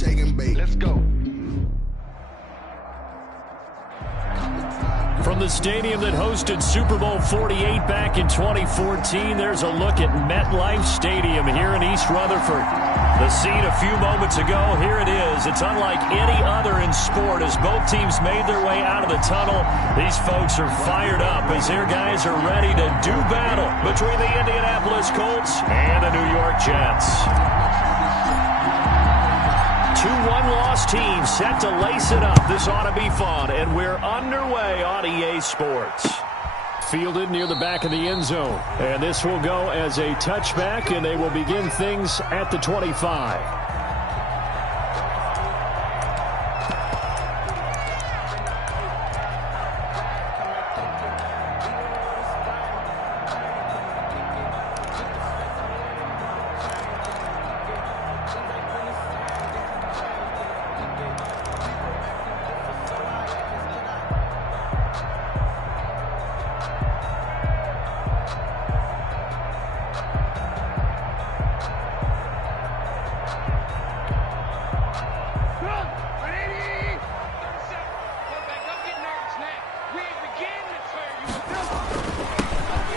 shake and bake. Let's go. From the stadium that hosted Super Bowl 48 back in 2014, there's a look at MetLife Stadium here in East Rutherford. The scene a few moments ago, here it is. It's unlike any other in sport as both teams made their way out of the tunnel. These folks are fired up as their guys are ready to do battle between the Indianapolis Colts and the New York Jets. Two one-loss teams set to lace it up. This ought to be fun, and we're underway on EA Sports. Fielded near the back of the end zone, and this will go as a touchback, and they will begin things at the 25.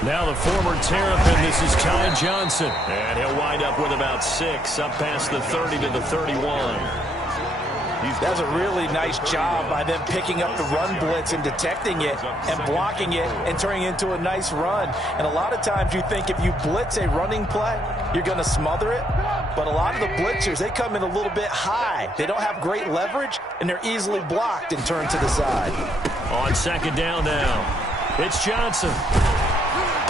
Now the former Terrapin, this is Ty Johnson. And he'll wind up with about 6, up past the 30 to the 31. That's a really nice job by them picking up the run blitz and detecting it and blocking it and turning it into a nice run. And a lot of times you think if you blitz a running play, you're going to smother it. But a lot of the blitzers, they come in a little bit high. They don't have great leverage, and they're easily blocked and turned to the side. On second down now, it's Johnson.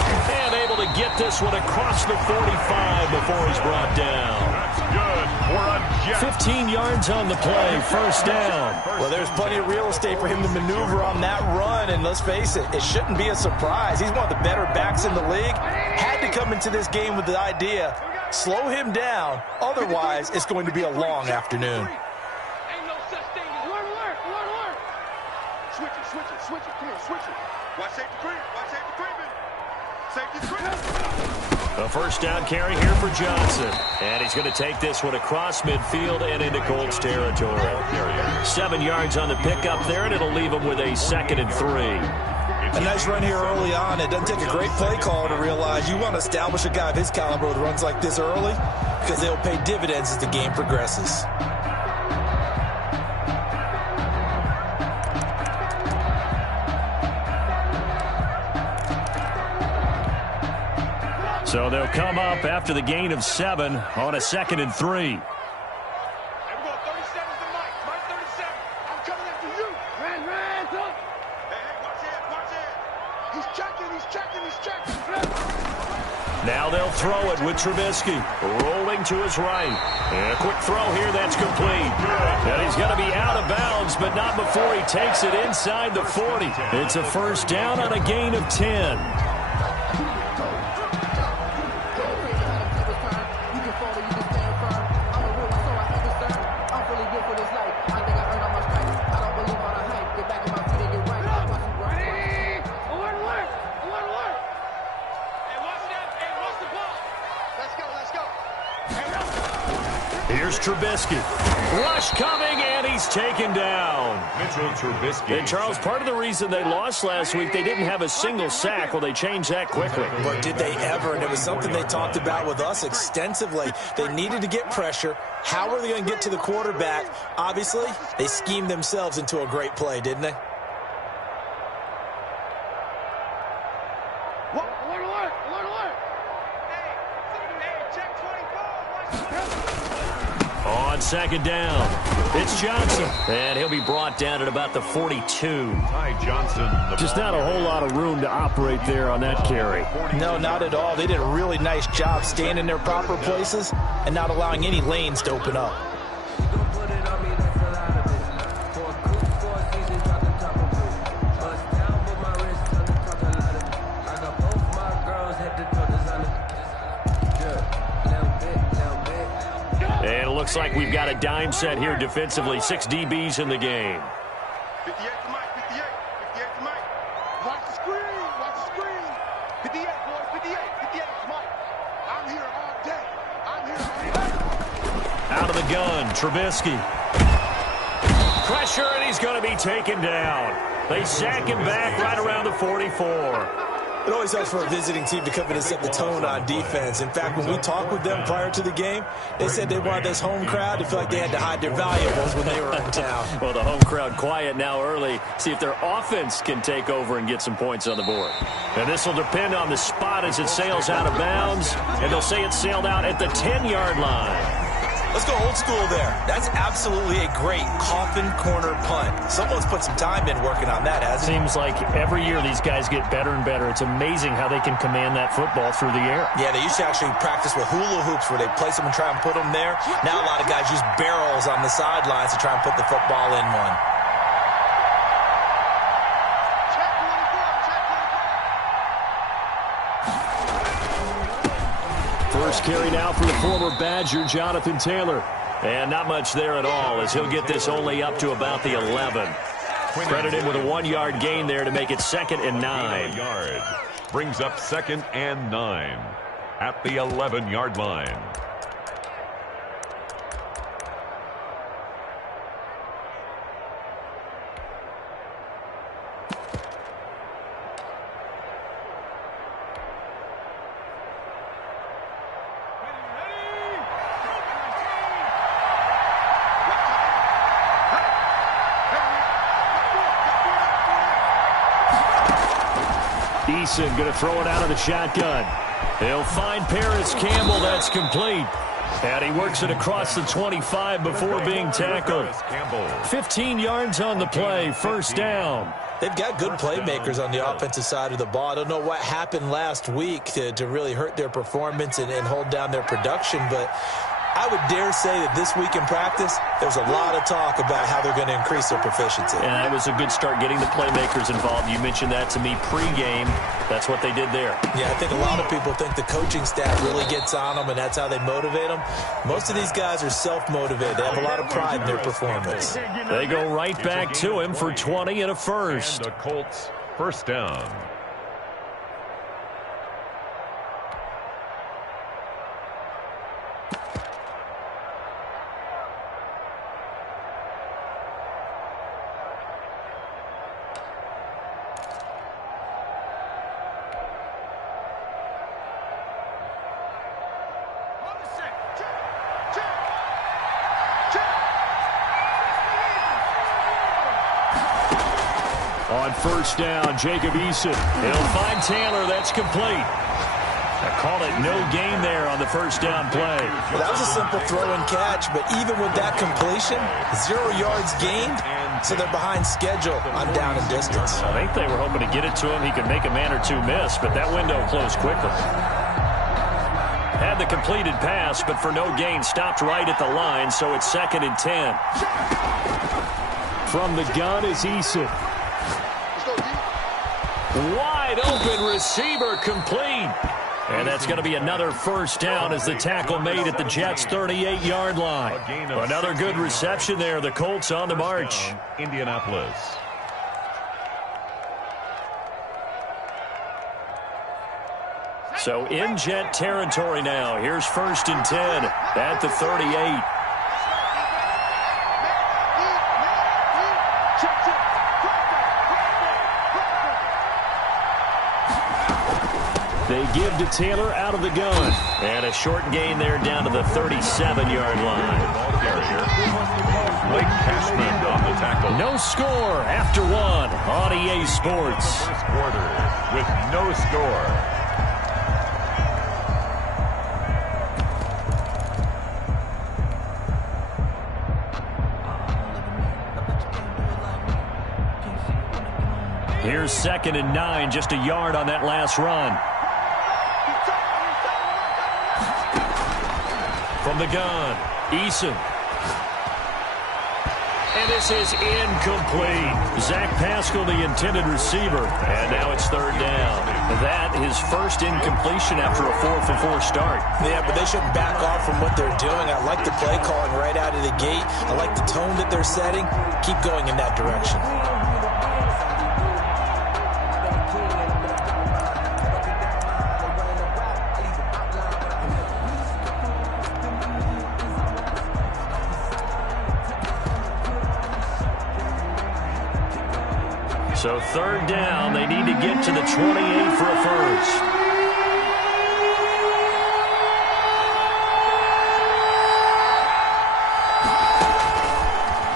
And able to get this one across the 45 before he's brought down. That's good for a Jet. 15 yards on the play, first down. Well, there's plenty of real estate for him to maneuver on that run, and let's face it, it shouldn't be a surprise. He's one of the better backs in the league. Had to come into this game with the idea, slow him down, otherwise it's going to be a long afternoon. Ain't no such thing as one alert. Switch it, come here, switch it. Watch safety creeping. Safety creeping. A first down carry here for Johnson. And he's going to take this one across midfield and into Colts territory. 7 yards on the pickup there, and it'll leave him with a 2nd and 3. A nice run here early on. It doesn't take a great play caller to realize you want to establish a guy of his caliber with runs like this early because they'll pay dividends as the game progresses. So they'll come up after the gain of 7 on a 2nd and 3. Hey, we're going 37 to Mike. Mike 37. I'm coming after you. Ran, go. Hey, watch it. He's checking. Now they'll throw it with Trubisky. Rolling to his right. And a quick throw here, that's complete. And he's going to be out of bounds, but not before he takes it inside the 40. It's a first down on a gain of 10. Here's Trubisky. Rush coming, and he's taken down. Mitchell Trubisky. And, Charles, part of the reason they lost last week, they didn't have a single sack. Well, they changed that quickly. But did they ever? And it was something they talked about with us extensively. They needed to get pressure. How are they going to get to the quarterback? Obviously, they schemed themselves into a great play, didn't they? On second down, it's Johnson. And he'll be brought down at about the 42. Ty Johnson. Just not a whole lot of room to operate there on that carry. No, not at all. They did a really nice job staying in their proper places and not allowing any lanes to open up. And it looks like we've got a dime set here defensively. 6 DBs in the game. 58 to Mike, 58 to Mike. Watch the screen. 58, boys, 58 to Mike. I'm here all day. Out of of the gun. Trubisky. Pressure, and he's going to be taken down. They sack him back right around the 44. It always helps for a visiting team to come in and set the tone on defense. In fact, when we talked with them prior to the game, they said they wanted this home crowd to feel like they had to hide their valuables when they were in town. Well, the home crowd quiet now early. See if their offense can take over and get some points on the board. And this will depend on the spot as it sails out of bounds. And they'll say it sailed out at the 10-yard line. Let's go old school there. That's absolutely a great coffin corner punt. Someone's put some time in working on that, hasn't it? Seems like every year these guys get better and better. It's amazing how they can command that football through the air. Yeah, they used to actually practice with hula hoops where they place them and try and put them there. Now a lot of guys use barrels on the sidelines to try and put the football in one. First carry now for the former Badger, Jonathan Taylor. And not much there at all as he'll get this only up to about the 11. Credited with a 1-yard gain there to make it 2nd and 9. Brings up 2nd and 9 at the 11-yard line. Eason going to throw it out of the shotgun. He'll find Paris Campbell. That's complete. And he works it across the 25 before being tackled. 15 yards on the play. First down. They've got good playmakers on the offensive side of the ball. I don't know what happened last week to really hurt their performance and hold down their production, but I would dare say that this week in practice, there's a lot of talk about how they're going to increase their proficiency. And that was a good start getting the playmakers involved. You mentioned that to me pregame. That's what they did there. Yeah, I think a lot of people think the coaching staff really gets on them, and that's how they motivate them. Most of these guys are self-motivated. They have a lot of pride in their performance. They go right back to him for 20 and a first. And the Colts first down. On first down, Jacob Eason. He'll find Taylor. That's complete. I call it no gain there on the first down play. Well, that was a simple throw and catch, but even with that completion, 0 yards gained, so they're behind schedule on down and distance. I think they were hoping to get it to him. He could make a man or two miss, but that window closed quickly. Had the completed pass, but for no gain, stopped right at the line, so it's 2nd and 10. From the gun is Eason. Wide open receiver complete. And that's going to be another first down as the tackle made at the Jets' 38-yard line. Another good reception there. The Colts on the march. Indianapolis. So in Jet territory now. Here's 1st and 10 at the 38. They give to Taylor out of the gun. And a short gain there down to the 37-yard line. Blake Cashman on the tackle. No score after 1 on EA Sports. First quarter with no score. Here's 2nd and 9, just a yard on that last run. From the gun, Eason. And this is incomplete. Zach Pascal, the intended receiver. And now it's 3rd down. That is first incompletion after a 4-for-4 start. Yeah, but they shouldn't back off from what they're doing. I like the play calling right out of the gate. I like the tone that they're setting. Keep going in that direction. So third down, they need to get to the 28 for a first.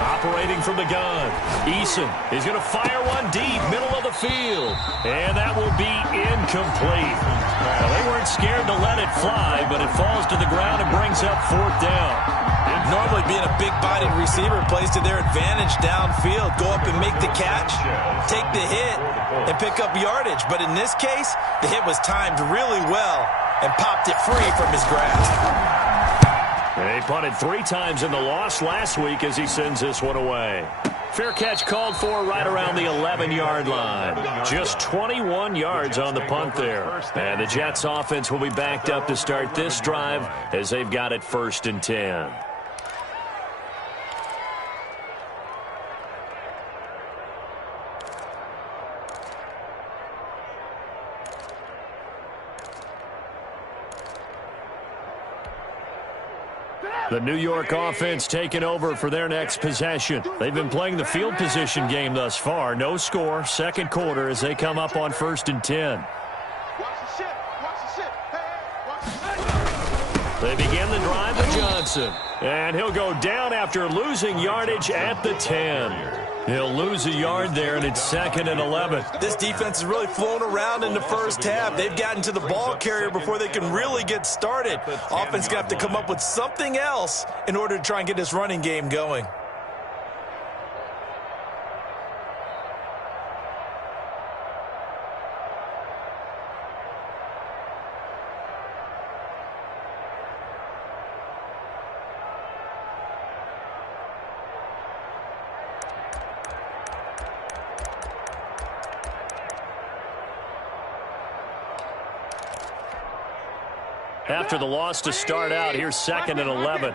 Operating from the gun, Eason is going to fire one deep, middle of the field. And that will be incomplete. Well, they weren't scared to let it fly, but it falls to the ground and brings up fourth down. Normally being a big-bodied receiver plays to their advantage downfield. Go up and make the catch, take the hit, and pick up yardage. But in this case, the hit was timed really well and popped it free from his grasp. He punted 3 times in the loss last week as he sends this one away. Fair catch called for right around the 11-yard line. Just 21 yards on the punt there. And the Jets offense will be backed up to start this drive as they've got it 1st and 10. The New York offense taking over for their next possession. They've been playing the field position game thus far. No score, second quarter as they come up on 1st and 10. They begin the drive with Johnson. And he'll go down after losing yardage at the 10. He'll lose a yard there, and it's 2nd and 11. This defense is really flown around in the first half. They've gotten to the ball carrier before they can really get started. Offense going to have to come up with something else in order to try and get this running game going. After the loss to start out, here's 2nd and 11.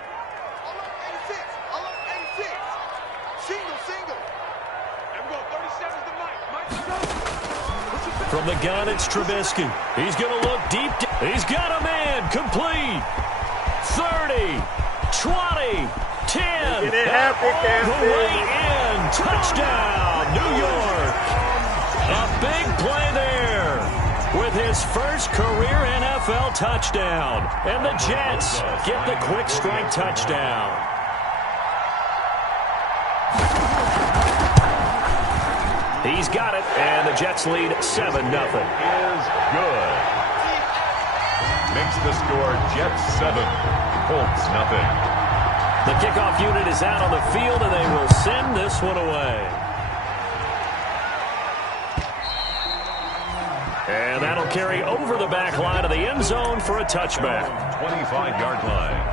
From the gun, it's Trubisky. He's going to look deep. He's got a man. Complete. 30, 20, 10. All the way in. Touchdown, New York. A big play there with his first career NFL touchdown. And the Jets get the quick strike touchdown. He's got it, and the Jets lead 7-0. Is good. Makes the score Jets 7, Colts 0. The kickoff unit is out on the field, and they will send this one away. And that'll carry over the back line of the end zone for a touchback. 25-yard line.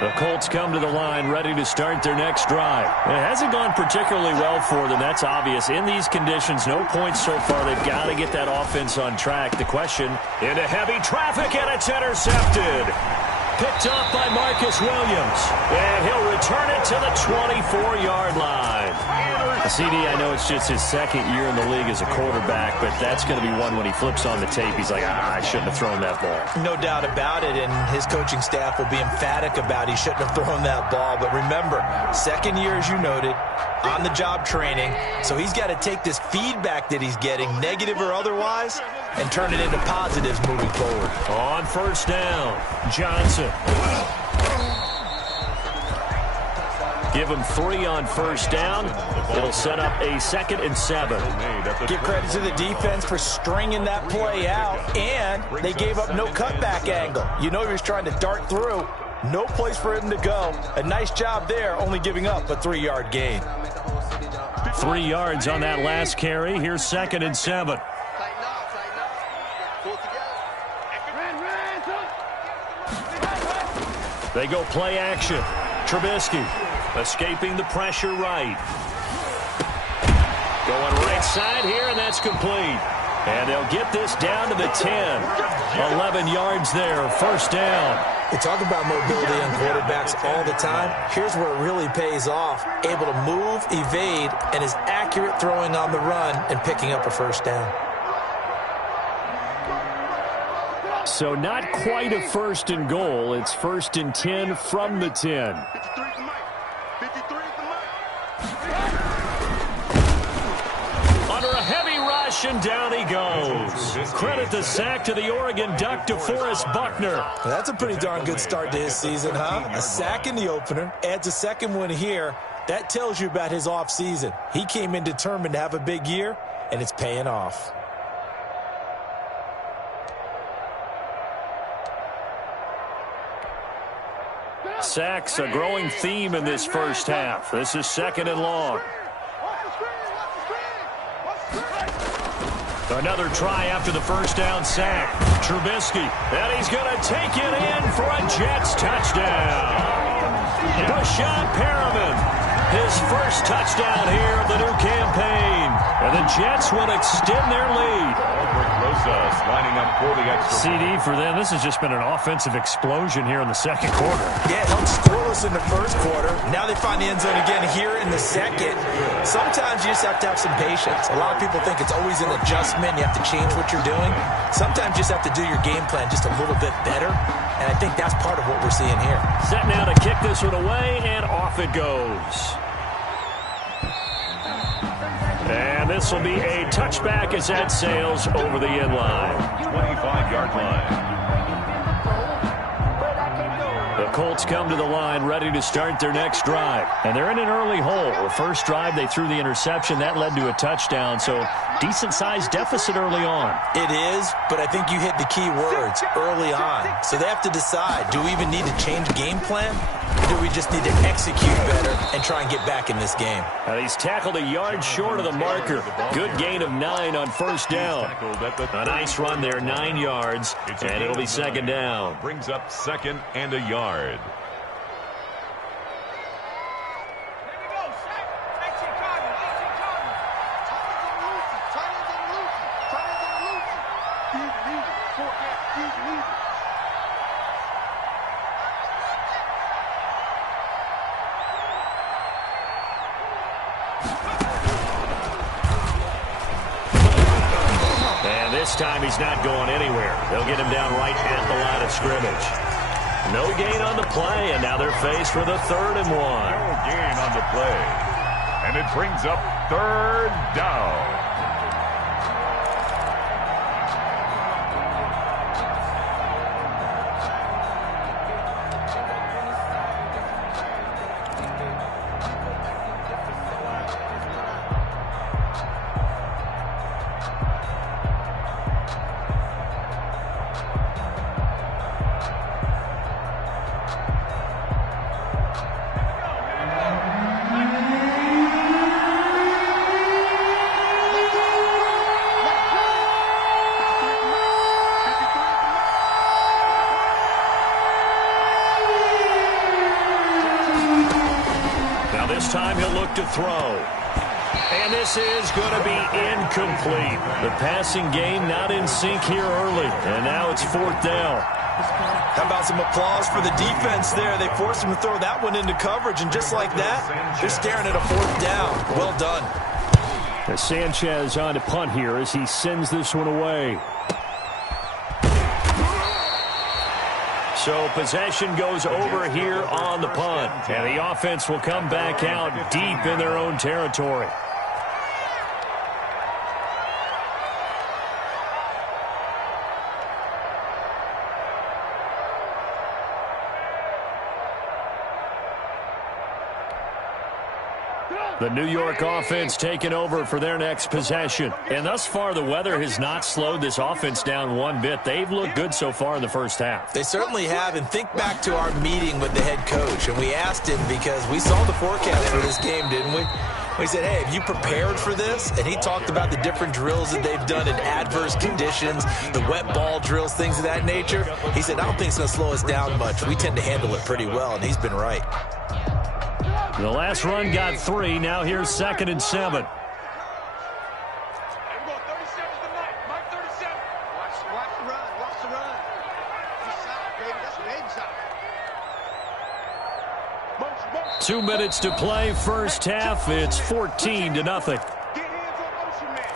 The Colts come to the line ready to start their next drive. It hasn't gone particularly well for them. That's obvious. In these conditions, no points so far. They've got to get that offense on track. The question, into heavy traffic, and it's intercepted. Picked off by Marcus Williams. And he'll return it to the 24-yard line. CD, I know it's just his 2nd year in the league as a quarterback, but that's going to be one when he flips on the tape. He's like, I shouldn't have thrown that ball. No doubt about it, and his coaching staff will be emphatic about he shouldn't have thrown that ball. But remember, 2nd year, as you noted, on-the-job training, so he's got to take this feedback that he's getting, negative or otherwise, and turn it into positives moving forward. On 1st down, Johnson. Give him 3 on 1st down. It'll set up a 2nd and 7. Give credit to the defense for stringing that play out, and they gave up no cutback angle. You know he was trying to dart through. No place for him to go. A nice job there, only giving up a 3-yard gain. 3 yards on that last carry. Here's 2nd and 7. They go play action. Trubisky escaping the pressure right. Going right side here, and that's complete. And they'll get this down to the 10. 11 yards there, 1st down. We talk about mobility on quarterbacks all the time. Here's where it really pays off. Able to move, evade, and is accurate throwing on the run and picking up a 1st down. So not quite a first and goal. It's first and 10 from the 10. 53 for Mike. 53 for Mike. Under a heavy rush, and down he goes. Credit the sack to the Oregon Duck, DeForest Buckner. That's a pretty darn good start to his season, huh? A sack in the opener, adds a second one here. That tells you about his offseason. He came in determined to have a big year, and it's paying off. Sacks a growing theme in this first half. This is second and long. Another try after the first down sack. Trubisky, and he's going to take it in for a Jets touchdown. Brashad Perriman, his first touchdown here of the new campaign. And the Jets will extend their lead. Lining up for the extra. CD for them. This has just been an offensive explosion here in the second quarter. Yeah, held scoreless in the first quarter. Now they find the end zone again here in the second. Sometimes you just have to have some patience. A lot of people think it's always an adjustment. You have to change what you're doing. Sometimes you just have to do your game plan just a little bit better. And I think that's part of what we're seeing here. Set now to kick this one away, and off it goes. And this will be a touchback as that sails over the end line. 25-yard line. The Colts come to the line ready to start their next drive. And they're in an early hole. The first drive, they threw the interception. That led to a touchdown. So decent-sized deficit early on. It is, but I think you hit the key words, early on. So they have to decide, do we even need to change game plan? Or do we just need to execute better and try and get back in this game? He's tackled a yard short of the marker. Good gain of 9 on first down. A nice run there, 9 yards, and it'll be second down. Brings up second and a yard. And this time he's not going anywhere. They'll get him down right at the line of scrimmage. No gain on the play, and now they're faced with a 3rd and 1. No gain on the play. And it brings up 3rd down. Time he'll look to throw. And this is going to be incomplete. The passing game not in sync here early. And now it's 4th down. How about some applause for the defense there? They forced him to throw that one into coverage, and just like that, they're staring at a 4th down. Well done. Sanchez on to punt here as he sends this one away. So possession goes over here on the punt. And the offense will come back out deep in their own territory. The New York offense taking over for their next possession. And thus far, the weather has not slowed this offense down one bit. They've looked good so far in the first half. They certainly have. And think back to our meeting with the head coach. And we asked him because we saw the forecast for this game, didn't we? We said, hey, have you prepared for this? And he talked about the different drills that they've done in adverse conditions, the wet ball drills, things of that nature. He said, I don't think it's going to slow us down much. We tend to handle it pretty well, and he's been right. The last run got 3. Now here's 2nd and 7. Watch the run. Watch the run. Inside, baby. That's what they inside. Motion. 2 minutes to play first half. It's 14-0. Get hands on motion, man.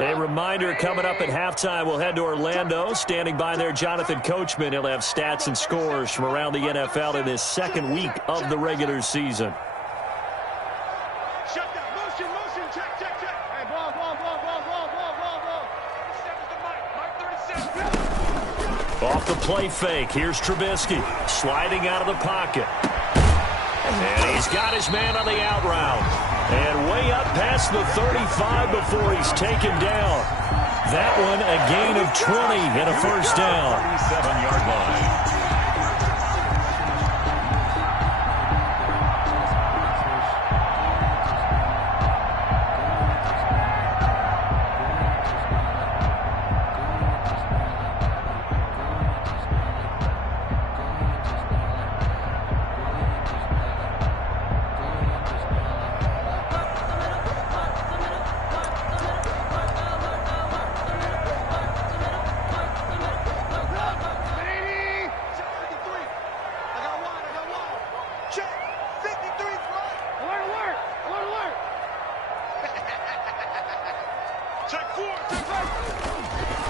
A reminder coming up at halftime, we'll head to Orlando. Standing by there, Jonathan Coachman. He'll have stats and scores from around the NFL in this second week of the regular season. Shut down. Motion. Check. Hey, ball. 37. Off the play fake, here's Trubisky. Sliding out of the pocket. And he's got his man on the out route. And way up past the 35 before he's taken down. That one a gain of 20 and a first down. 37-yard line.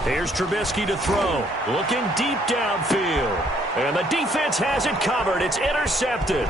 Here's Trubisky to throw. Looking deep downfield. And the defense has it covered. It's intercepted.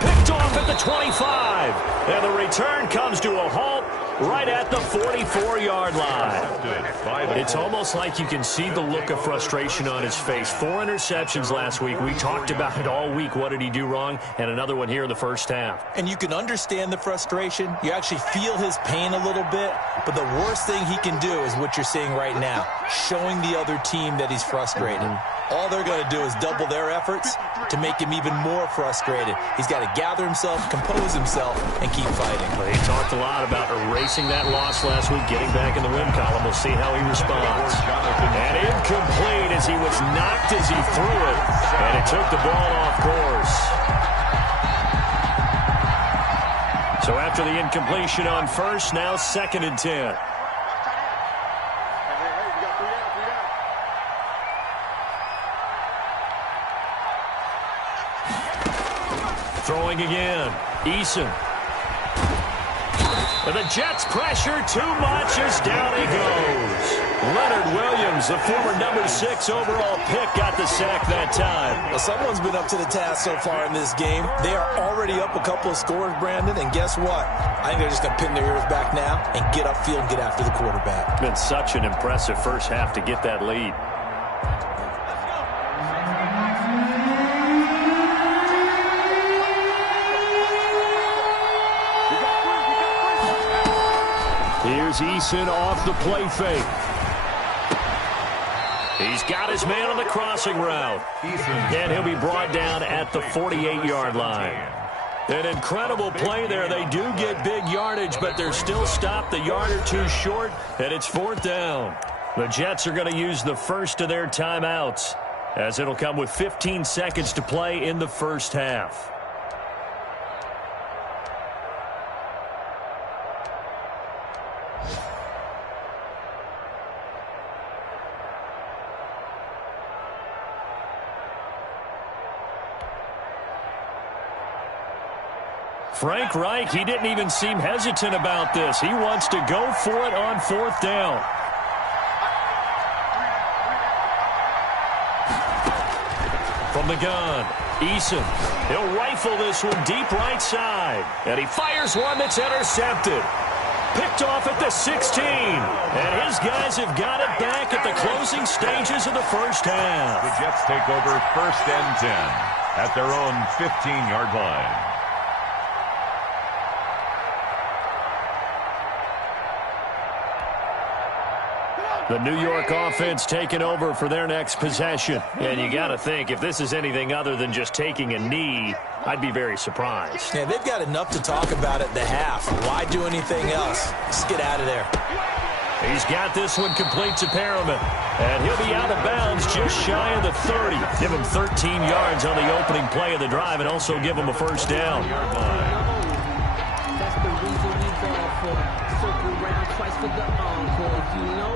Picked off at the 25. And the return comes to a halt right at the 44-yard line. It's almost like you can see the look of frustration on his face. 4 interceptions last week. We talked about it all week. What did he do wrong? And another one here in the first half. And you can understand the frustration. You actually feel his pain a little bit. But the worst thing he can do is what you're seeing right now, showing the other team that he's frustrated. All they're going to do is double their efforts to make him even more frustrated. He's got to gather himself, compose himself, and keep fighting. Well, he talked a lot about erasing that loss last week, getting back in the win column. We'll see how he responds. And incomplete as he was knocked as he threw it, and it took the ball off course. So after the incompletion on first, now 2nd and 10. Throwing again. Eason. And the Jets pressure too much as down he goes. Leonard Williams, the former number 6 overall pick, got the sack that time. Well, someone's been up to the task so far in this game. They are already up a couple of scores, Brandon, and guess what? I think they're just going to pin their ears back now and get upfield and get after the quarterback. It's been such an impressive first half to get that lead. Here's Eason off the play fake. He's got his man on the crossing route. And he'll be brought down at the 48-yard line. An incredible play there. They do get big yardage, but they're still stopped a yard or two short, and it's 4th down. The Jets are going to use the first of their timeouts, as it'll come with 15 seconds to play in the first half. Frank Reich, he didn't even seem hesitant about this. He wants to go for it on 4th down. From the gun, Eason. He'll rifle this one deep right side. And he fires one that's intercepted. Picked off at the 16. And his guys have got it back at the closing stages of the first half. The Jets take over 1st and 10 at their own 15-yard line. The New York offense taking over for their next possession. And you got to think, if this is anything other than just taking a knee, I'd be very surprised. Yeah, they've got enough to talk about at the half. Why do anything else? Just get out of there. He's got this one complete to Perriman. And he'll be out of bounds just shy of the 30. Give him 13 yards on the opening play of the drive and also give him a first down. That's the reason we go for circle round twice for the encore. You know.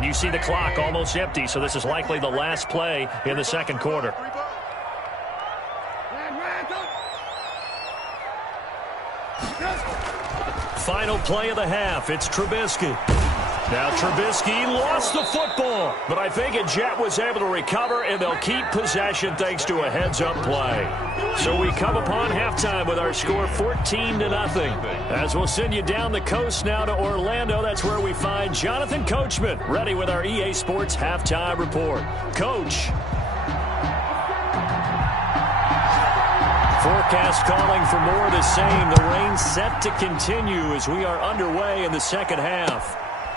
And you see the clock almost empty, so this is likely the last play in the second quarter. Final play of the half. It's Trubisky. Now Trubisky lost the football, but I think Jet was able to recover, and they'll keep possession thanks to a heads-up play. So we come upon halftime with our score 14-0. As we'll send you down the coast now to Orlando, that's where we find Jonathan Coachman ready with our EA Sports halftime report. Coach. Forecast calling for more of the same. The rain set to continue as we are underway in the second half.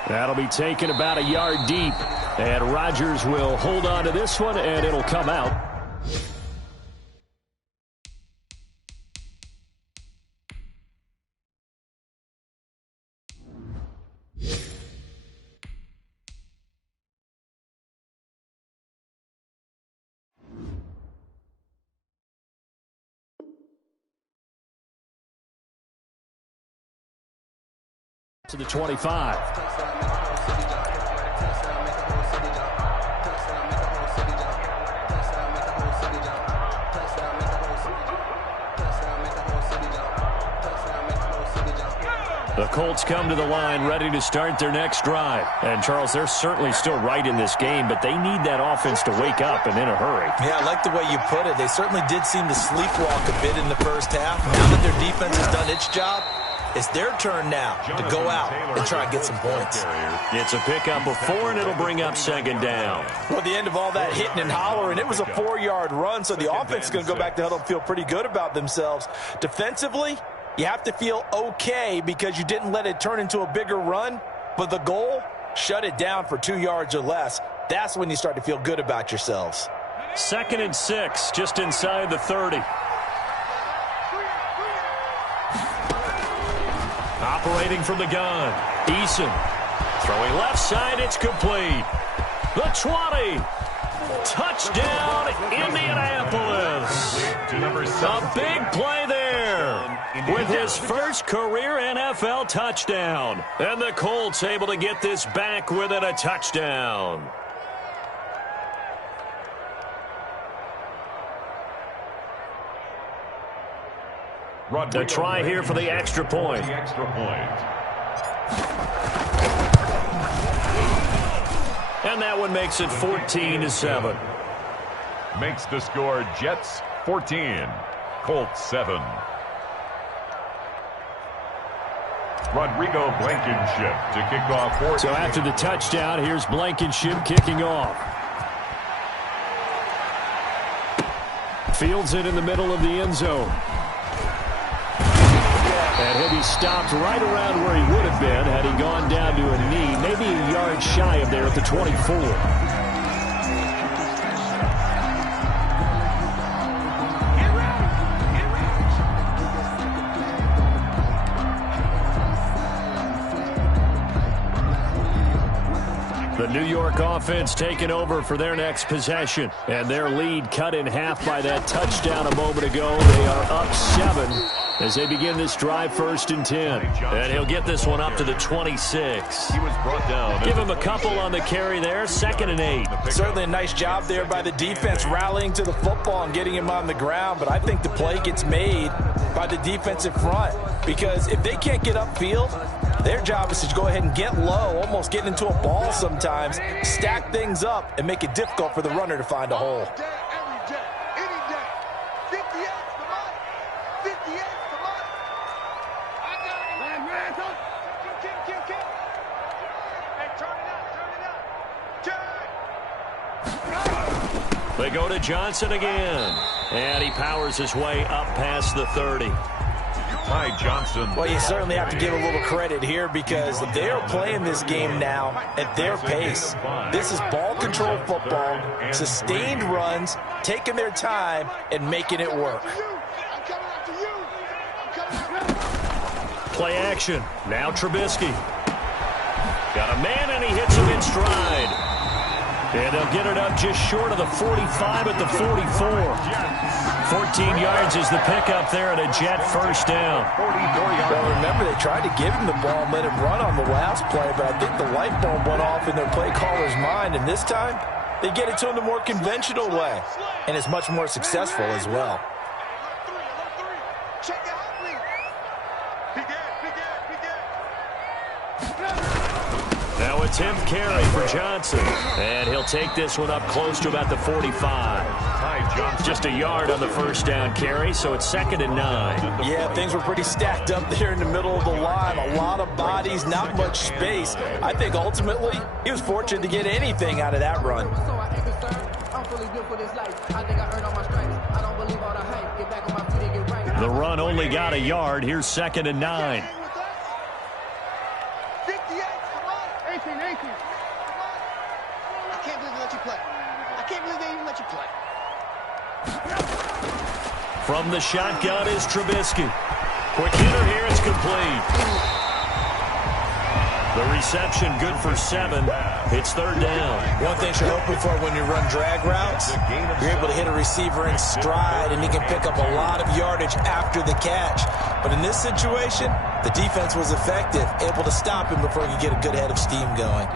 That'll be taken about a yard deep. And Rodgers will hold on to this one, and it'll come out. To the 25. The Colts come to the line ready to start their next drive. And, Charles, they're certainly still right in this game, but they need that offense to wake up and in a hurry. Yeah, I like the way you put it. They certainly did seem to sleepwalk a bit in the first half. Now that their defense has done its job, it's their turn now to go out and try and get some points. It's a pickup of 4, and it'll bring up second down. Well, at the end of all that hitting and hollering, it was a 4-yard run, so the offense is going to go back to huddle and feel pretty good about themselves. Defensively, you have to feel okay because you didn't let it turn into a bigger run, but the goal, shut it down for 2 yards or less. That's when you start to feel good about yourselves. 2nd and 6, just inside the 30. Operating from the gun, Eason. Throwing left side, it's complete. The 20. Touchdown, Indianapolis. A big play there with his first career NFL touchdown. And the Colts able to get this back within a touchdown. The try here for the extra point. And that one makes it 14-7. Makes the score Jets 14, Colts 7. Rodrigo Blankenship to kick off. So after the touchdown, here's Blankenship kicking off. Fields it in the middle of the end zone. And he'll be stopped right around where he would have been had he gone down to a knee, maybe a yard shy of there at the 24. The New York offense taking over for their next possession. And their lead cut in half by that touchdown a moment ago. They are up 7 as they begin this drive 1st and 10. And he'll get this one up to the 26. He was brought down. Give him a couple on the carry there. 2nd and 8. Certainly a nice job there by the defense rallying to the football and getting him on the ground. But I think the play gets made by the defensive front. Because if they can't get upfield, their job is to go ahead and get low, almost get into a ball sometimes, stack things up, and make it difficult for the runner to find a hole. They go to Johnson again. And he powers his way up past the 30. Ty Johnson. Well, you certainly have to give a little credit here because they are playing this game now at their pace. This is ball control football, sustained runs, taking their time, and making it work. Play action. Now Trubisky. Got a man, and he hits him in stride. And they'll get it up just short of the 45 at the 44. 14 yards is the pickup there and a Jet first down. Well, remember, they tried to give him the ball and let him run on the last play, but I think the light bulb went off in their play caller's mind, and this time they get it to him the more conventional way, and it's much more successful as well. Now a 10th carry for Johnson. And he'll take this one up close to about the 45. Just a yard on the first down carry, so it's 2nd and 9. Yeah, things were pretty stacked up there in the middle of the line. A lot of bodies, not much space. I think ultimately he was fortunate to get anything out of that run. The run only got a yard. Here's 2nd and 9. From the shotgun is Trubisky. Quick hitter here, it's complete. The reception good for 7. It's 3rd down. One thing you're hoping for when you run drag routes, you're able to hit a receiver in stride, and he can pick up a lot of yardage after the catch. But in this situation, the defense was effective, able to stop him before he could get a good head of steam going.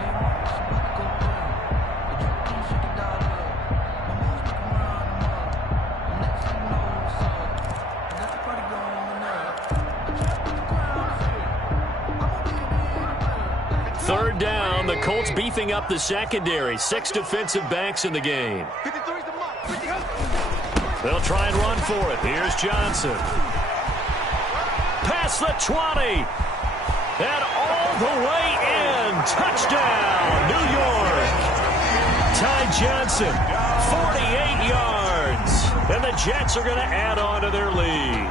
The Colts beefing up the secondary. 6 defensive backs in the game. They'll try and run for it. Here's Johnson. Past the 20. And all the way in. Touchdown, New York. Ty Johnson, 48 yards. And the Jets are going to add on to their lead.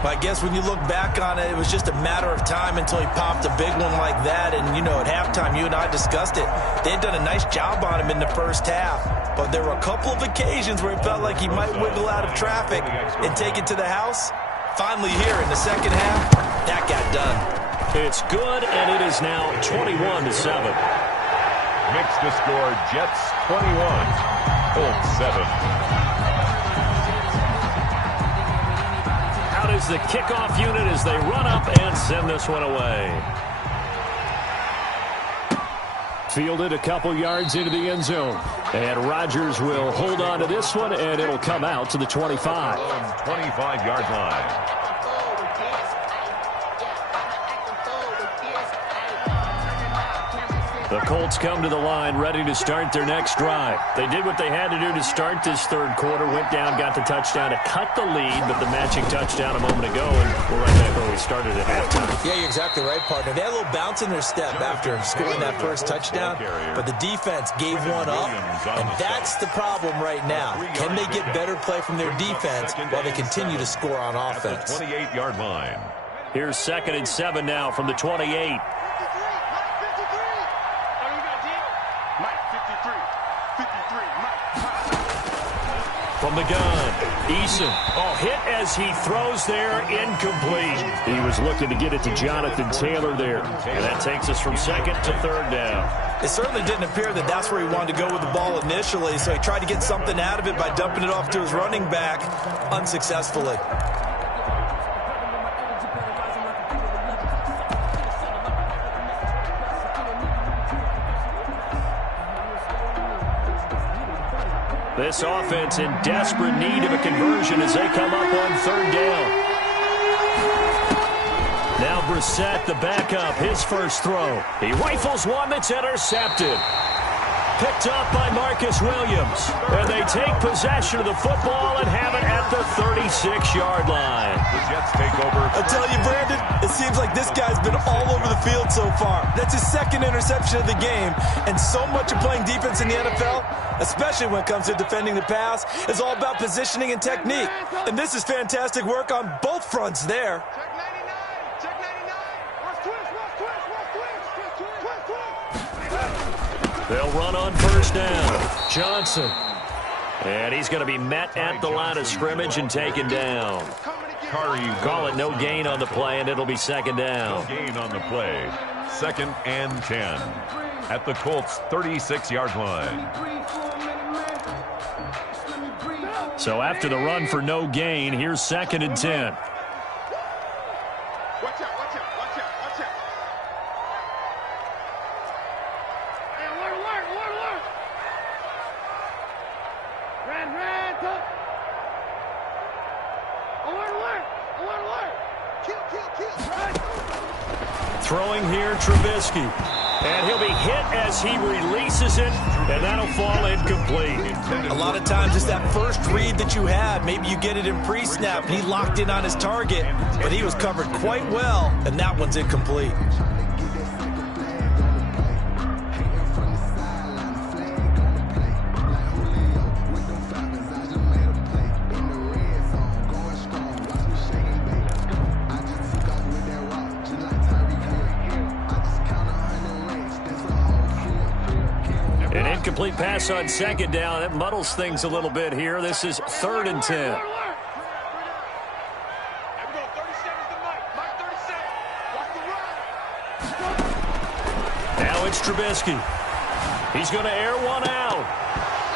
I guess when you look back on it, it was just a matter of time until he popped a big one like that. And, you know, at halftime, you and I discussed it. They had done a nice job on him in the first half. But there were a couple of occasions where it felt like he might wiggle out of traffic and take it to the house. Finally here in the second half, that got done. It's good, and it is now 21-7. Makes the score Jets 21, Colts 7. Out is the kickoff unit as they run up and send this one away. Fielded a couple yards into the end zone. And Rodgers will hold on to this one, and it'll come out to the 25. 25-yard line. The Colts come to the line ready to start their next drive. They did what they had to do to start this third quarter, went down, got the touchdown to cut the lead, but the matching touchdown a moment ago, and we're right back where we started at halftime. Yeah, you're exactly right, partner. They had a little bounce in their step after scoring that first touchdown, but the defense gave one up, and that's the problem right now. Can they get better play from their defense while they continue to score on offense? 28-yard line. Here's 2nd and 7 now from the 28. From the gun, Eason. Oh, hit as he throws there, incomplete. He was looking to get it to Jonathan Taylor there. And that takes us from 2nd to 3rd down. It certainly didn't appear that that's where he wanted to go with the ball initially, so he tried to get something out of it by dumping it off to his running back unsuccessfully. This offense in desperate need of a conversion as they come up on 3rd down. Now Brissett, the backup, his first throw. He rifles one that's intercepted. Picked up by Marcus Williams. And they take possession of the football and have it at the 36-yard line. The Jets take over. I tell you, Brandon, it seems like this guy's been all over the field so far. That's his 2nd interception of the game. And so much of playing defense in the NFL, especially when it comes to defending the pass, is all about positioning and technique. And this is fantastic work on both fronts there. They'll run on 1st down. Johnson. And he's going to be met at the line of scrimmage and taken down. Call it no gain on the play, and it'll be 2nd down. No gain on the play. 2nd and 10. at the Colts' 36-yard line. So after the run for no gain, here's 2nd and 10. Watch out, watch out, watch out, watch out. Hey, work. Ran, touch. Work. Kill. Right. Throwing here, Trubisky. And he'll be hit as he releases it, and that'll fall incomplete. A lot of times it's that first read that you have. Maybe you get it in pre-snap, and he locked in on his target, but he was covered quite well, and that one's incomplete. Incomplete pass on 2nd down. That muddles things a little bit here. This is 3rd and 10. Here we go, 30 seconds to Mike 30 seconds. Watch the run. Now it's Trubisky. He's going to air one out.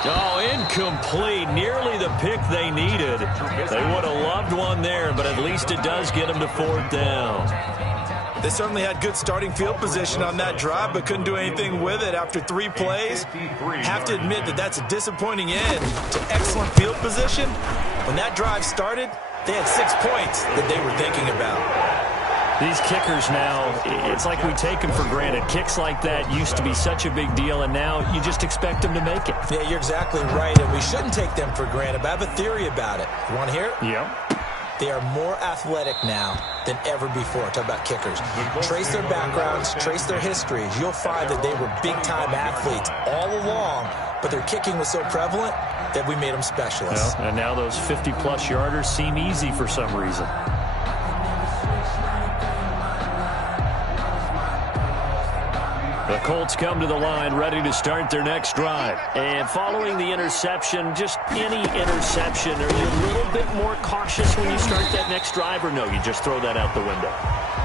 Oh, incomplete. Nearly the pick they needed. They would have loved one there, but at least it does get them to 4th down. They certainly had good starting field position on that drive, but couldn't do anything with it after 3 plays. Have to admit that that's a disappointing end to excellent field position. When that drive started, they had 6 points that they were thinking about. These kickers now, it's like we take them for granted. Kicks like that used to be such a big deal, and now you just expect them to make it. Yeah, you're exactly right, and we shouldn't take them for granted, but I have a theory about it. You want to hear it? Yep. They are more athletic now than ever before. Talk about kickers. Trace their backgrounds, trace their histories. You'll find that they were big-time athletes all along, but their kicking was so prevalent that we made them specialists. Well, and now those 50-plus yarders seem easy for some reason. The Colts come to the line ready to start their next drive. And following the interception, just any interception, are you a little bit more cautious when you start that next drive, or no, you just throw that out the window?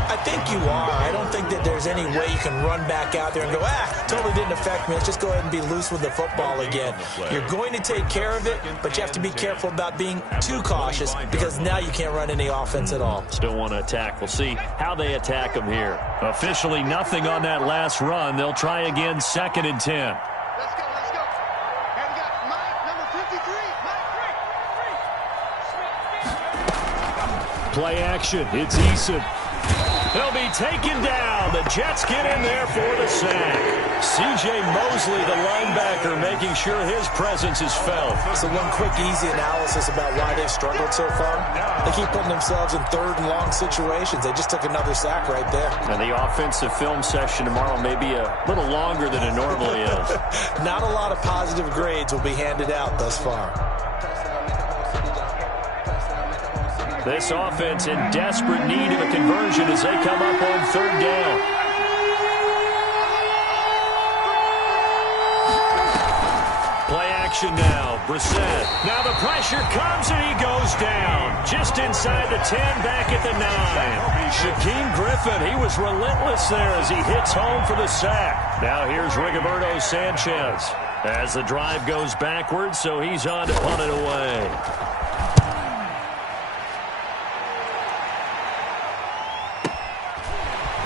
I think you are. I don't think that there's any way you can run back out there and go, totally didn't affect me. Let's just go ahead and be loose with the football again. You're going to take care of it, but you have to be careful about being too cautious because now you can't run any offense at all. Still want to attack. We'll see how they attack them here. Officially nothing on that last run. They'll try again, 2nd and 10. Let's go. Here we got Mike, number 53. Mike 3. Play action. It's Eason. They'll be taken down. The Jets get in there for the sack. C.J. Mosley, the linebacker, making sure his presence is felt. So one quick, easy analysis about why they've struggled so far. They keep putting themselves in 3rd and long situations. They just took another sack right there. And the offensive film session tomorrow may be a little longer than it normally is. Not a lot of positive grades will be handed out thus far. This offense in desperate need of a conversion as they come up on 3rd down. Play action now. Brissett. Now the pressure comes and he goes down. Just inside the 10, back at the 9. Shaquem Griffin, he was relentless there as he hits home for the sack. Now here's Rigoberto Sanchez as the drive goes backwards, so he's on to punt it away.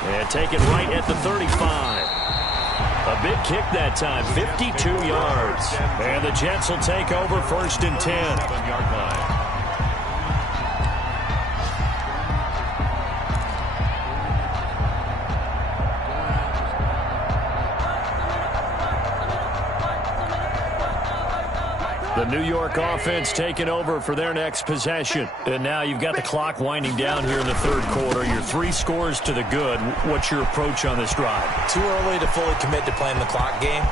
And take it right at the 35. A big kick that time, 52 yards. And the Jets will take over 1st and 10. 7-yard line. The New York offense taking over for their next possession. And now you've got the clock winding down here in the 3rd quarter. You're 3 scores to the good. What's your approach on this drive? Too early to fully commit to playing the clock game.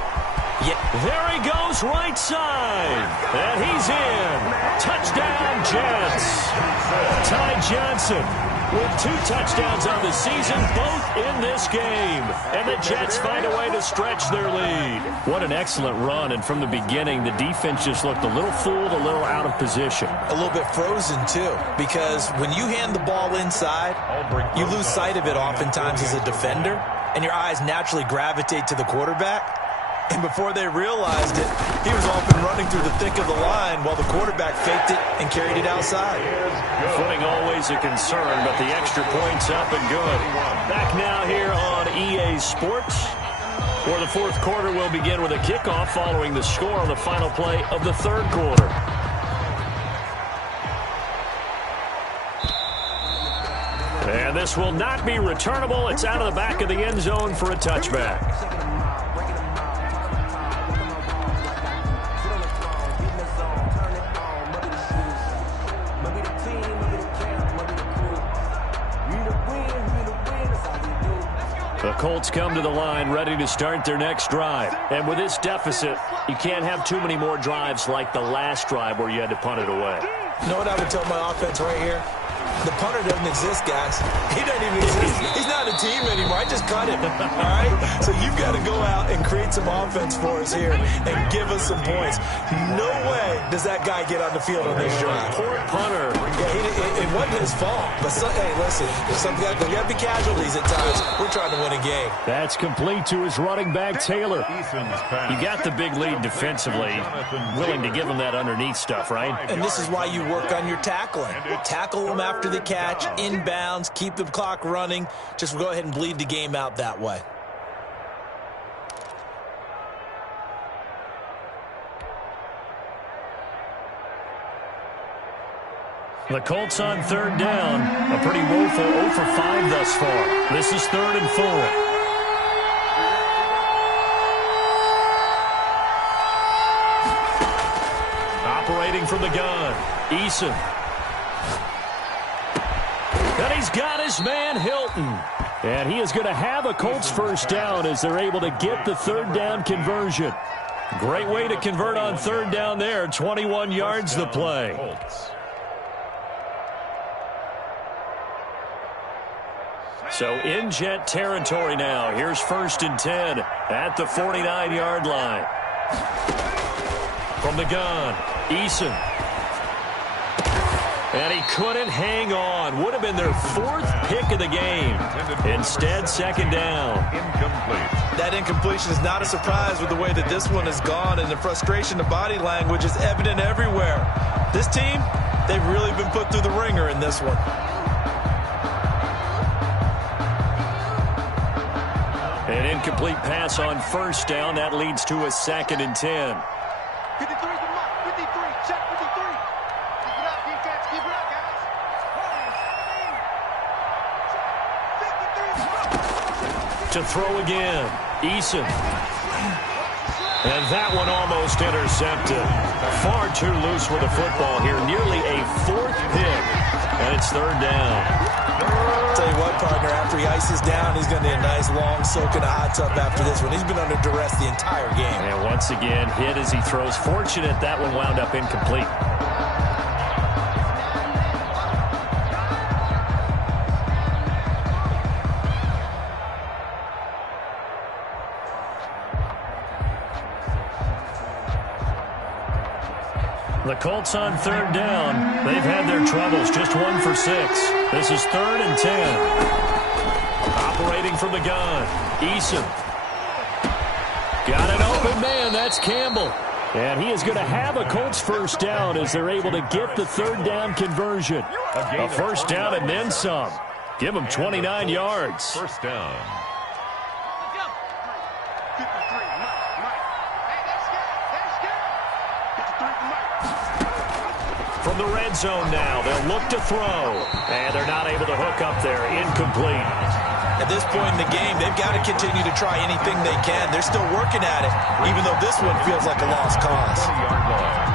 Yeah. There he goes, right side. And he's in. Touchdown, Jets. Ty Johnson with 2 touchdowns on the season, both in this game. And the Jets find a way to stretch their lead. What an excellent run. And from the beginning, the defense just looked a little fooled, a little out of position. A little bit frozen, too, because when you hand the ball inside, you lose sight of it oftentimes as a defender. and your eyes naturally gravitate to the quarterback. And before they realized it, he was off and running through the thick of the line while the quarterback faked it and carried it outside. Footing always a concern, but the extra point's up and good. Back now here on EA Sports, where the fourth quarter will begin with a kickoff following the score on the final play of the third quarter. And this will not be returnable. It's out of the back of the end zone for a touchback. The Colts come to the line ready to start their next drive. And with this deficit, you can't have too many more drives like the last drive where you had to punt it away. You know what I would tell my offense right here? The punter doesn't exist, guys. He doesn't even exist. He's not a team anymore. I just cut him, all right? So you've got to go out and create some offense for us here and give us some points. No way does that guy get on the field on this drive. Poor punter. Yeah, it wasn't his fault. But, hey, listen, there got to be casualties at times. We're trying to win a game. That's complete to his running back, Taylor. You got the big lead defensively. Willing to give him that underneath stuff, right? And this is why you work on your tackling. Tackle him after the catch, inbounds, keep the clock running. Just go ahead and bleed the game out that way. The Colts on third down. A pretty woeful 0 for 5 thus far. This is 3rd and 4. Operating from the gun, Eason. And he's got his man, Hilton. And he is going to have a Colts first down as they're able to get the third down conversion. Great way to convert on third down there. 21 yards the play. So in Jet territory now. Here's 1st and 10 at the 49-yard line. From the gun, Eason. And he couldn't hang on. Would have been their 4th pick of the game. Instead, 2nd down. Incomplete. That incompletion is not a surprise with the way that this one has gone, and the frustration, the body language is evident everywhere. This team, they've really been put through the ringer in this one. An incomplete pass on 1st down. That leads to a 2nd and 10. 53 is the mark. 53. Check 53. Keep it up, defense. Keep it up, guys. 53. To throw again, Eason. And that one almost intercepted. Far too loose with the football here. Nearly a 4th pick. And it's 3rd down. Tell you what, partner, after he ices down, he's going to need a nice long soak in a hot tub after this one. He's been under duress the entire game. And once again, hit as he throws. Fortunate that one wound up incomplete. The Colts on 3rd down. They've had their troubles. Just 1 for 6. This is 3rd and 10. Operating from the gun. Eason. Got an open man. That's Campbell. And he is going to have a Colts first down as they're able to get the 3rd down conversion. A first down and then some. Give them 29 yards. First down. From the red zone now, they'll look to throw. And they're not able to hook up there. Incomplete. At this point in the game, they've got to continue to try anything they can. They're still working at it, even though this one feels like a lost cause. 20-yard line.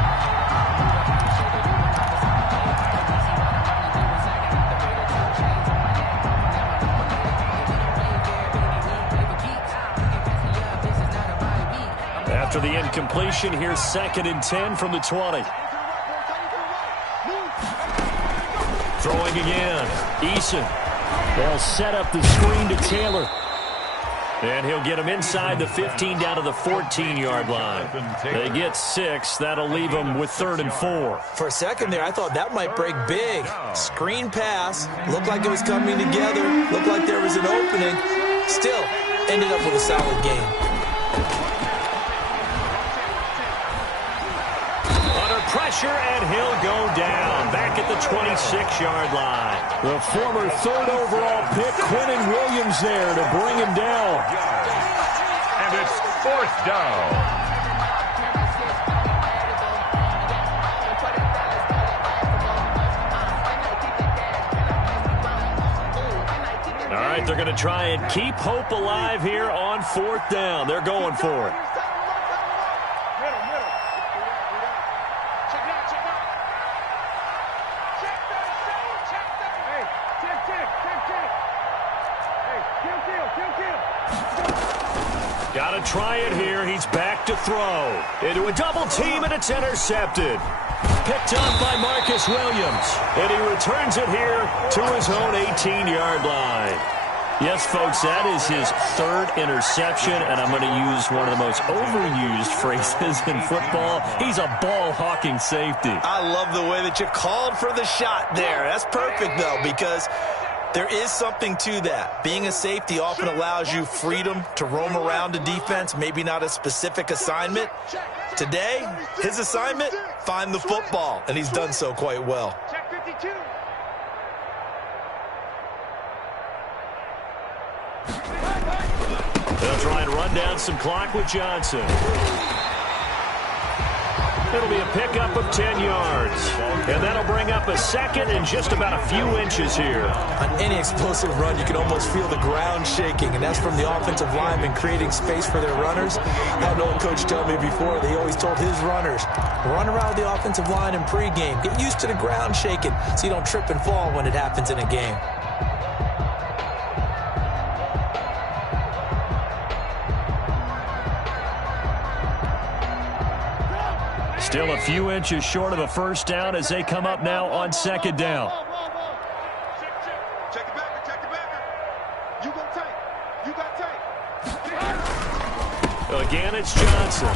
After the incompletion, here's 2nd and 10 from the 20. Throwing again. Eason. They'll set up the screen to Taylor. And he'll get him inside the 15 down to the 14-yard line. They get 6. That'll leave them with 3rd and 4. For a second there, I thought that might break big. Screen pass. Looked like it was coming together. Looked like there was an opening. Still, ended up with a solid game. Under pressure, and he'll go down. Back at the 26-yard line. The former third overall pick, Quinnen Williams, there to bring him down. And it's fourth down. All right, they're going to try and keep hope alive here on fourth down. They're going for it. Got to try it here. He's back to throw. Into a double team, and it's intercepted. Picked up by Marcus Williams. And he returns it here to his own 18-yard line. Yes, folks, that is his third interception, and I'm going to use one of the most overused phrases in football. He's a ball-hawking safety. I love the way that you called for the shot there. That's perfect, though, because there is something to that. Being a safety often allows you freedom to roam around a defense, maybe not a specific assignment. Today, his assignment, find the football, and he's done so quite well. Check 52. They'll try and run down some clock with Johnson. It'll be a pickup of 10 yards. And that'll bring up a second and just about a few inches here. On any explosive run, you can almost feel the ground shaking, and that's from the offensive linemen creating space for their runners. I had an old coach tell me before that he always told his runners, run around the offensive line in pregame. Get used to the ground shaking so you don't trip and fall when it happens in a game. Still a few inches short of a first down as they come up now on second down. Check it back. You go tight. You got tight. Again, it's Johnson.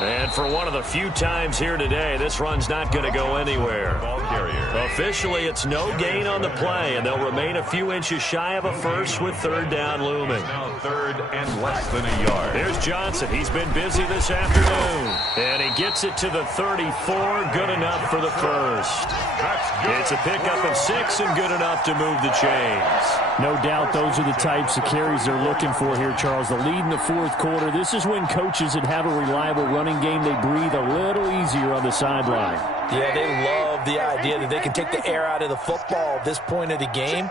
And for one of the few times here today, this run's not going to go anywhere. Ball carrier. Officially, it's no gain on the play, and they'll remain a few inches shy of a first with third down looming. Now third and less than a yard. Here's Johnson. He's been busy this afternoon. And he gets it to the 34. Good enough for the first. That's good. It's a pickup of 6 and good enough to move the chains. No doubt those are the types of carries they're looking for here, Charles. The lead in the fourth quarter. This is when coaches that have a reliable running game, they breathe a little easier on the sideline. Yeah, they love the idea that they can take the air out of the football at this point of the game.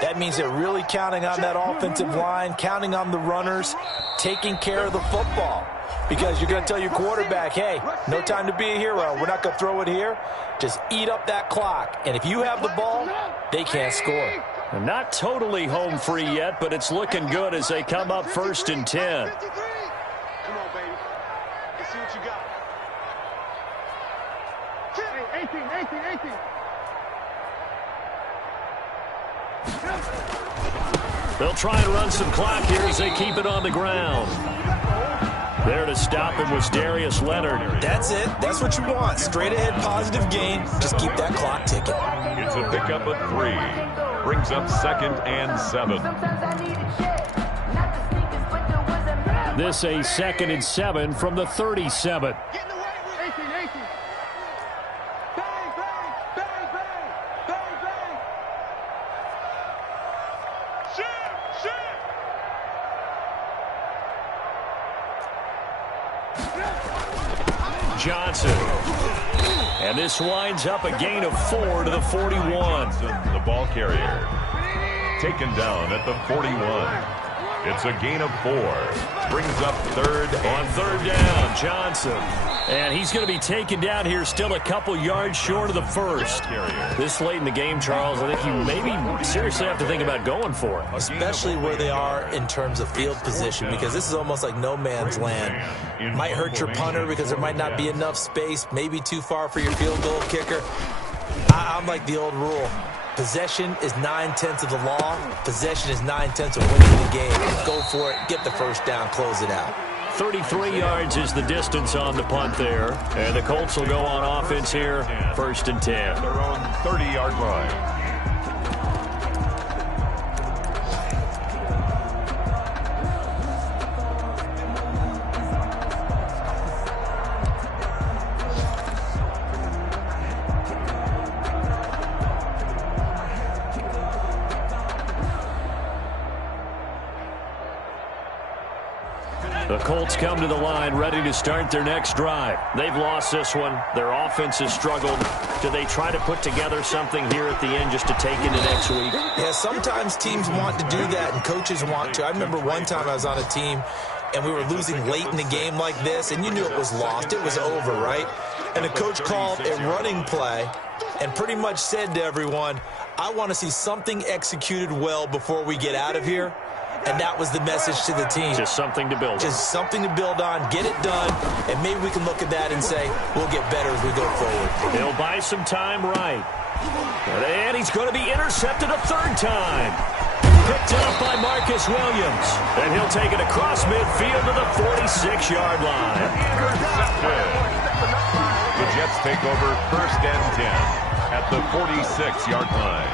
That means they're really counting on that offensive line, counting on the runners, taking care of the football. Because you're going to tell your quarterback, hey, no time to be a hero. We're not going to throw it here. Just eat up that clock. And if you have the ball, they can't score. They're not totally home free yet, but it's looking good as they come up first and 10. Come on, baby. Let's see what you got. Hey, 18. They'll try and run some clock here as they keep it on the ground. There to stop him was Darius Leonard. That's it. That's what you want. Straight ahead positive gain. Just keep that clock ticking. It's a pickup of 3. Brings up second and 7. This a 2nd and 7 from the 37. Get in the way, 18. Bang. Shoot. Johnson. And this winds up a gain of 4 to the 41. The ball carrier. Taken down at the 41. It's a gain of 4. Brings up third On third down, Johnson. And he's going to be taken down here still a couple yards short of the first. This late in the game, Charles, I think you maybe seriously have to think about going for it. Especially where they are in terms of field position, because this is almost like no man's land. Might hurt your punter because there might not be enough space, maybe too far for your field goal kicker. I'm like the old rule. Possession is 9/10 of the law. Possession is 9/10 of winning the game. Go for it. Get the first down. Close it out. 33 yards is the distance on the punt there. And the Colts will go on offense here, first and 10. their own 30-yard line. The Colts come to the line ready to start their next drive. They've lost this one. Their offense has struggled. Do they try to put together something here at the end just to take into next week? Yeah, sometimes teams want to do that and coaches want to. I remember one time I was on a team and we were losing late in the game like this, and you knew it was lost. It was over, right? And the coach called a running play and pretty much said to everyone, I want to see something executed well before we get out of here. And that was the message to the team. Just something to build on. Just something to build on, get it done, and maybe we can look at that and say, we'll get better as we go forward. He'll buy some time right. And he's going to be intercepted a third time. Picked up by Marcus Williams. And he'll take it across midfield to the 46-yard line. The Jets take over 1st and 10 at the 46-yard line.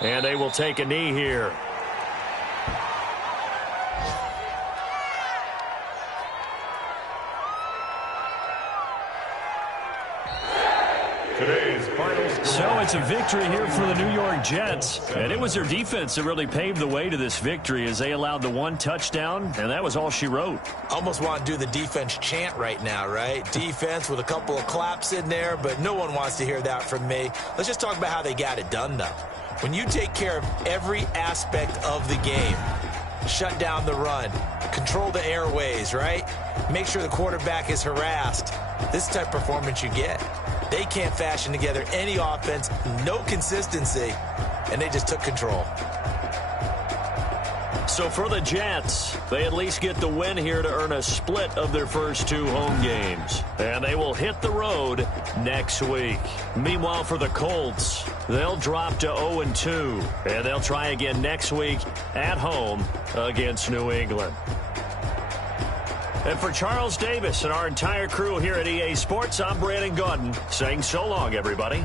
And they will take a knee here. Today's final score. So it's a victory here for the New York Jets. And it was their defense that really paved the way to this victory as they allowed the one touchdown, and that was all she wrote. Almost want to do the defense chant right now, right? Defense with a couple of claps in there, but no one wants to hear that from me. Let's just talk about how they got it done, though. When you take care of every aspect of the game, shut down the run, control the airways, right? Make sure the quarterback is harassed. This type of performance you get. They can't fashion together any offense, no consistency, and they just took control. So for the Jets, they at least get the win here to earn a split of their first 2 home games. And they will hit the road next week. Meanwhile, for the Colts, they'll drop to 0-2. And they'll try again next week at home against New England. And for Charles Davis and our entire crew here at EA Sports, I'm Brandon Gaudin saying so long, everybody.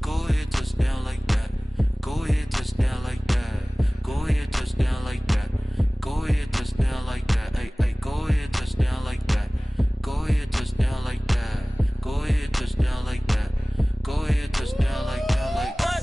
Go ahead, touchdown like that. Go ahead, touchdown like that. Go ahead, touchdown like that. Go ahead, touchdown like that. Hey, hey, go ahead, touchdown like that. Go ahead, touchdown like that. Go ahead, touchdown like that. Go ahead, touchdown like that. Like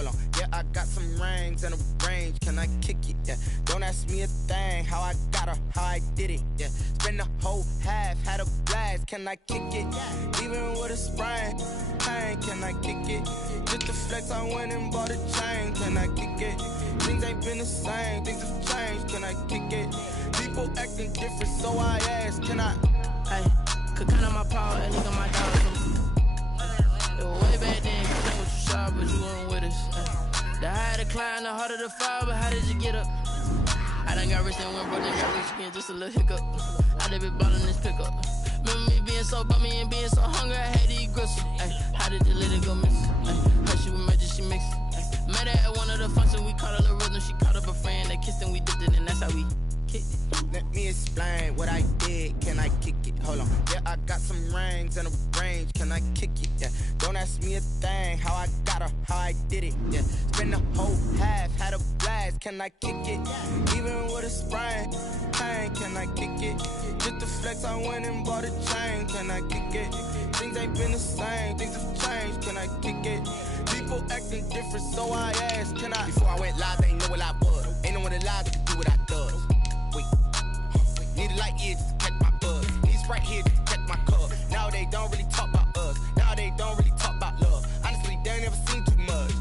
hold on. Yeah, I got some rings and a range, can I kick it? Yeah, don't ask me a thing, how I got her, how I did it. Yeah, spend the whole half, had a blast, can I kick it? Even with a sprain, pain, can I kick it? Just the flex, I went and bought a chain, can I kick it? Things ain't been the same, things have changed, can I kick it? People acting different, so I ask, can I? Hey, could count on my power, and look at my dollars. It was way back then, you think what you saw, but you weren't with us. The higher the climb, the harder the fall, but how did you get up? I done got rich and went broke, then got rich again, just a little hiccup. I done been ballin' this pickup. Remember me being so bummy and being so hungry, I had to eat gristle. Ay, how did you let it go miss? How she was magic, she mixed. Met her at one of the functions, we caught her rhythm, she caught up a friend, they kissed and we dipped it, and that's how we kicked it. Let me explain what I did, can I kick it? Hold on, yeah, I got some rings and a range, can I kick it? Yeah, don't ask me a thing, how I got her, how I did it. Yeah, spend the whole half, had a blast, can I kick it? Even with a sprain, pain, can I kick it? Just the flex, I went and bought a chain, can I kick it? Things ain't been the same, things have changed, can I kick it? People acting different, so I ask, can I? Before I went live, they ain't know what I was. Ain't no one alive that can do what I does. Wait, need a light ear just to catch my buzz. Need Sprite here just to catch my cup. Now they don't really talk about us. Now they don't really talk about love. Honestly, they ain't never seen too much.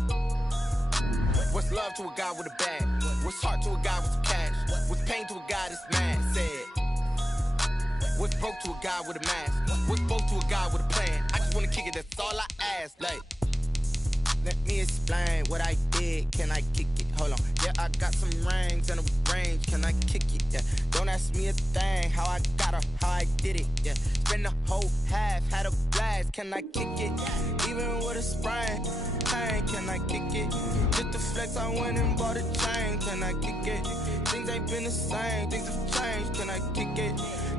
What's love to a guy with a bag? What's heart to a guy with some cash? What's pain to a guy that's mad? Said. What's broke to a guy with a mask? What's broke to a guy with a plan? I just wanna kick it, that's all I ask. Like, let me explain what I did, can I kick it? Hold on, yeah, I got some rings and a range, can I kick it? Yeah, don't ask me a thing, how I got her, how I did it. Yeah, spend the whole half, had a blast, can I kick it? Even with a sprain, pain, can I kick it? Just the flex, I went and bought a chain, can I kick it? Things ain't been the same, things have changed, can I kick it?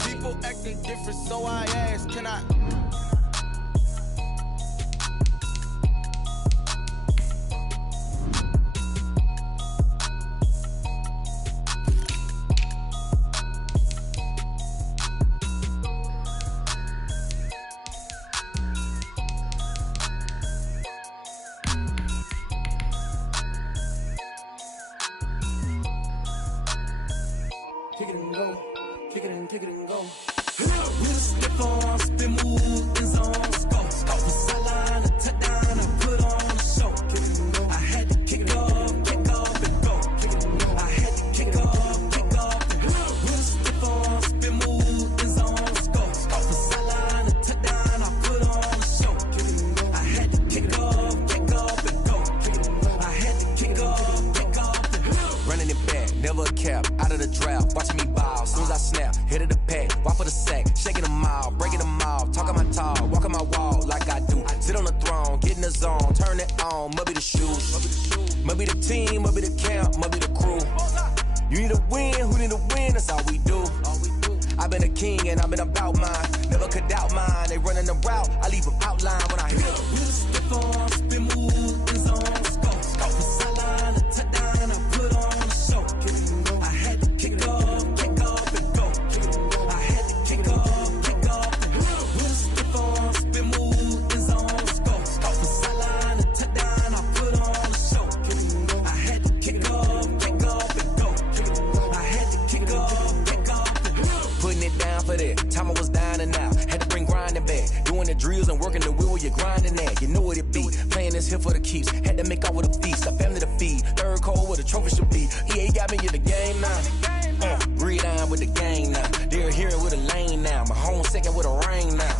People acting different, so I ask, can I? Kick it and go, kick it and kick it and go. With a stiff on, spin move in zone. Go for sideline, a touchdown, and put on a show. I had to kick off and go. I had to kick off and go. With a stiff on, spin move in zone. Go for sideline, a touchdown, I put on a show. I had to kick off and go. I had to kick off and go. Running it back, never a cap, out of the draft, watching me ball. Soon as I snap, hit of the pack, walk for the sack, shaking them all, breaking them off, talking my talk, walking my wall like I do. Sit on the throne, get in the zone, turn it on, must be the shoes, must be the team, must be the camp, must be the crew. You need a win, who need a win, that's all we do. I've been a king and I've been about mine, never could doubt mine. They running the route, I leave them outline when I hit them. With a stiff on, spin move in zone. Go for sideline, a touchdown, I put on a show. I had to kick off and go. I had to kick off and go. With a stiff on, spin move in zone. Go for sideline, a touchdown, I put on a show. I had to kick off and go. I had to kick off and go. Putting it down for that, time I was down and out, had to bring grinding back, doing the drills and working the wheel where you're grinding at, you know what it be, playing this here for the keeps, had to make out with a feast, a family to feed, third cold where the trophy should be, EA got me in the game now, breathe on with the game now, they're hearing with a lane now, my home second with a ring now,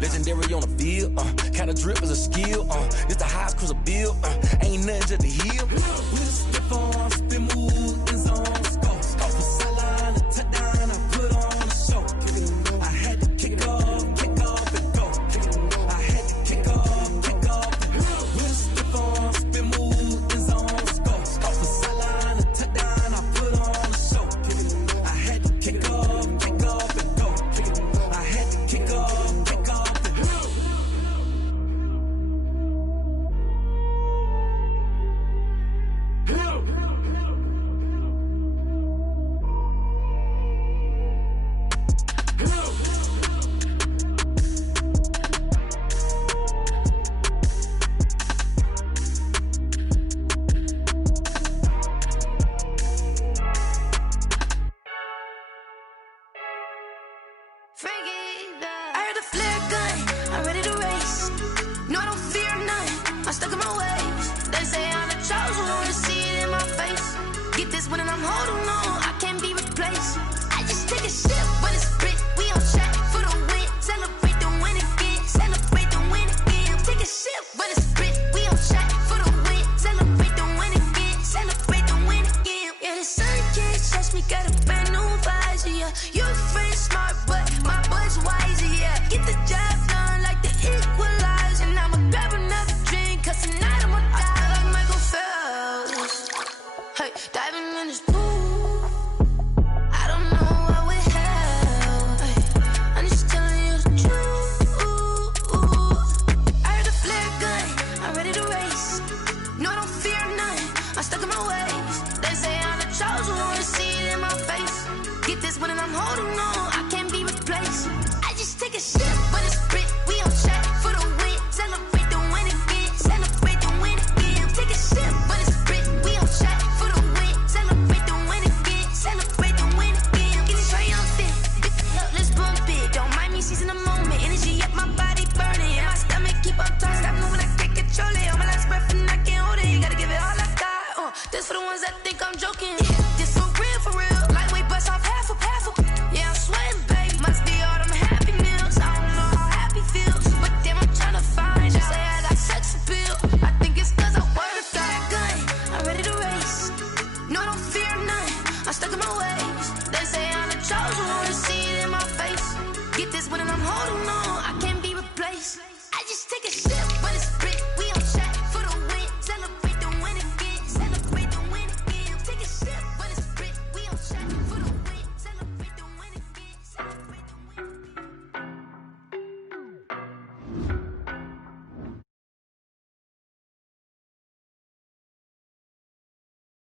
legendary on the field, kind of drip is a skill, this the highest cruiser bill, ain't nothing just the heel. With a stiff on, spin move in zone. Go for sideline, a touchdown, I put on a show. I had to kick off and go. I had to kick off and go. With a stiff place. Get this one and I'm holding on, I can't be replaced. I just take a sip, but it's split. We on track for the win. Celebrate the win again. Celebrate the win again. Take a sip, but it's split. We on track for the win. Celebrate the win again. Celebrate the win again. Yeah, the sun can't touch me. Got a brand new visor. Yeah, your friend's smart, but my boy's wiser. Yeah, get the job done like the equalizer. And I'ma grab another drink, 'cause tonight I'ma die like Michael Phelps. Hey, diving in this pool. I don't know what we have. Hey, I'm just telling you the truth. I heard the flare gun, I'm ready to race. No, I don't fear none, I'm stuck in my ways. They say I'm the chosen one, see it in my face. Get this one and I'm holding on, I can't be replaced. I just take a sip, but it's split. We on track for the win. Celebrate the win again. Celebrate the win again. Take a sip, but it's split. We on track for the win. Celebrate the win again. Celebrate the win again. Get it triumphant. Let's bump it. Don't mind me seizing the moment. Energy up, my body burning. My stomach keep up tight. Stop moving, I can't control it. On my last breath and I can't hold it. You gotta give it all I got. This for the ones that think I'm joking. This for real, for real. Lightweight bust off half a. Yeah, I'm sweating, babe. Must be all them happy meals. I don't know how happy feels, but damn, I'm tryna find you. Say I got sex appeal. I think it's 'cause I work that gun. I'm ready to race. No, I don't fear none. I'm stuck in my ways. They say I'm the chosen one, see it in my face. Get this one and I'm holding on, I can't be replaced. I just take a shit.